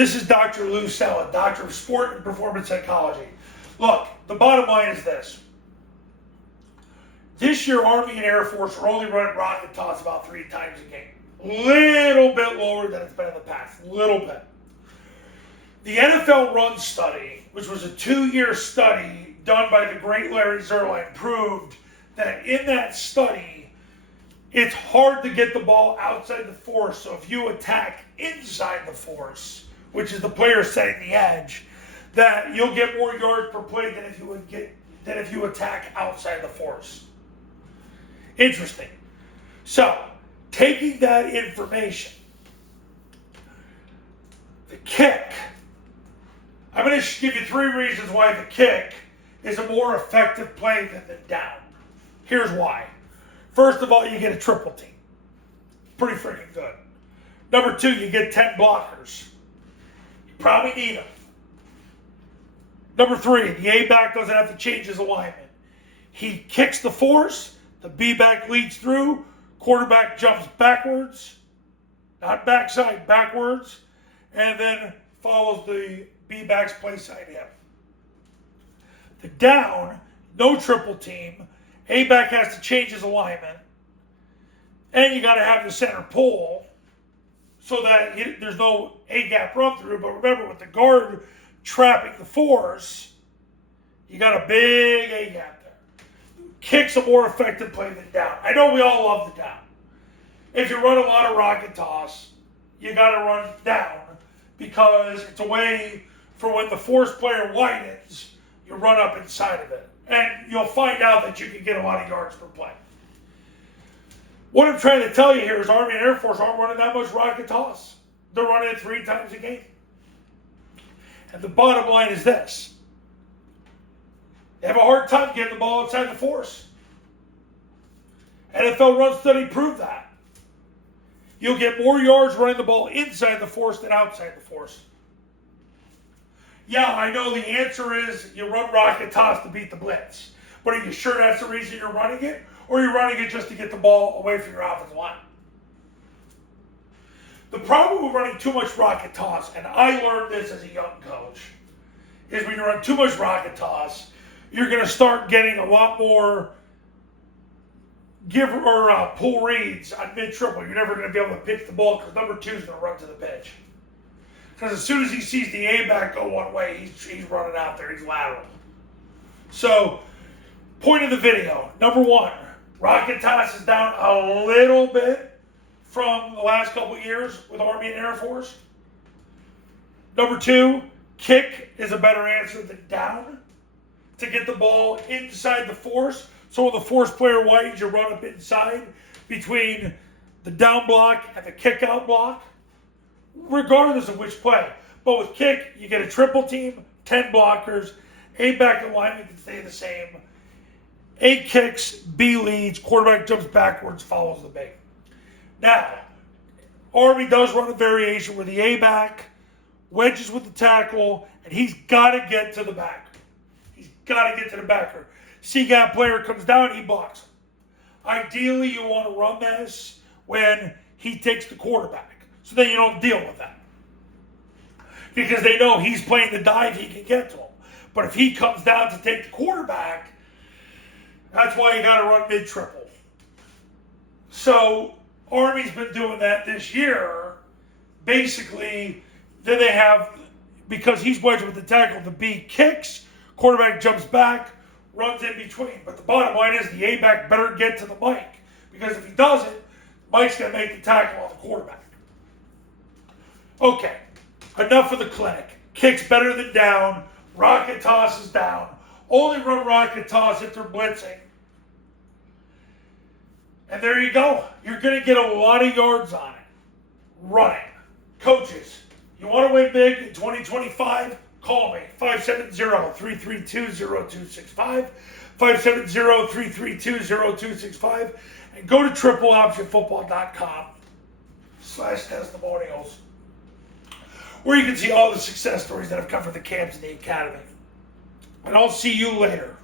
This is Dr. Lou Sella, Doctor of Sport and Performance Psychology. Look, the bottom line is this. This year, Army and Air Force are only running rocket toss about 3 times a game. Little bit lower than it's been in the past. Little bit. The NFL Run Study, which was a 2-year study done by the great Larry Zerline, proved that in that study, it's hard to get the ball outside the force. So if you attack inside the force, which is the player setting the edge, that you'll get more yards per play than if you attack outside the force. Interesting. So, taking that information, the kick, I'm going to give you 3 reasons why the kick is a more effective play than the down. Here's why. First of all, you get a triple team. Pretty freaking good. Number 2, you get 10 blockers. You probably need them. Number 3, the A-back doesn't have to change his alignment. He kicks the force, the B-back leads through, quarterback jumps backwards, not backside, backwards, and then follows the B-back's play side in. The down, no triple team, A-back has to change his alignment, and you got to have the center pull so that there's no A-gap run through. But remember, with the guard trapping the force, you got a big A-gap there. Kick's a more effective play than down. I know we all love the down. If you run a lot of rocket toss, you got to run down because it's a way for when the force player widens, you run up inside of it. And you'll find out that you can get a lot of yards per play. What I'm trying to tell you here is Army and Air Force aren't running that much rocket toss. They're running it 3 times a game. And the bottom line is this. They have a hard time getting the ball outside the force. NFL Run Study proved that. You'll get more yards running the ball inside the force than outside the force. Yeah, I know the answer is you run rocket toss to beat the blitz. But are you sure that's the reason you're running it? Or are you running it just to get the ball away from your offensive line? The problem with running too much rocket toss, and I learned this as a young coach, is when you run too much rocket toss, you're going to start getting a lot more pull reads on mid-triple. You're never going to be able to pitch the ball because number 2 is going to run to the pitch. Because as soon as he sees the A-back go one way, he's running out there. He's lateral. So, point of the video. Number 1, rocket toss is down a little bit from the last couple of years with Army and Air Force. Number 2, kick is a better answer than down to get the ball inside the force. So when the force player widens, you run up inside between the down block and the kick out block, regardless of which play. But with kick, you get a triple team, 10 blockers, A-back alignment can stay the same. A kicks, B leads, quarterback jumps backwards, follows the B. Now, Army does run a variation where the A-back wedges with the tackle, and he's got to get to the backer. He's got to get to the backer. C-gap player comes down, he blocks him. Ideally, you want to run this when he takes the quarterback, so then you don't deal with that. Because they know he's playing the dive, he can get to him. But if he comes down to take the quarterback, that's why you got to run mid-triple. So, Army's been doing that this year. Basically, then they have, because he's wedged with the tackle, the B kicks, quarterback jumps back, runs in between. But the bottom line is the A-back better get to the mic. Because if he doesn't, Mike's going to make the tackle on the quarterback. Okay, enough of the clinic. Kick's better than down. Rocket toss is down. Only run rocket toss if they're blitzing. And there you go. You're going to get a lot of yards on it. Running. Coaches, you want to win big in 2025? Call me. 570-332-0265. 570-332-0265. And go to tripleoptionfootball.com/testimonials, where you can see all the success stories that have come from the camps and the academy. And I'll see you later.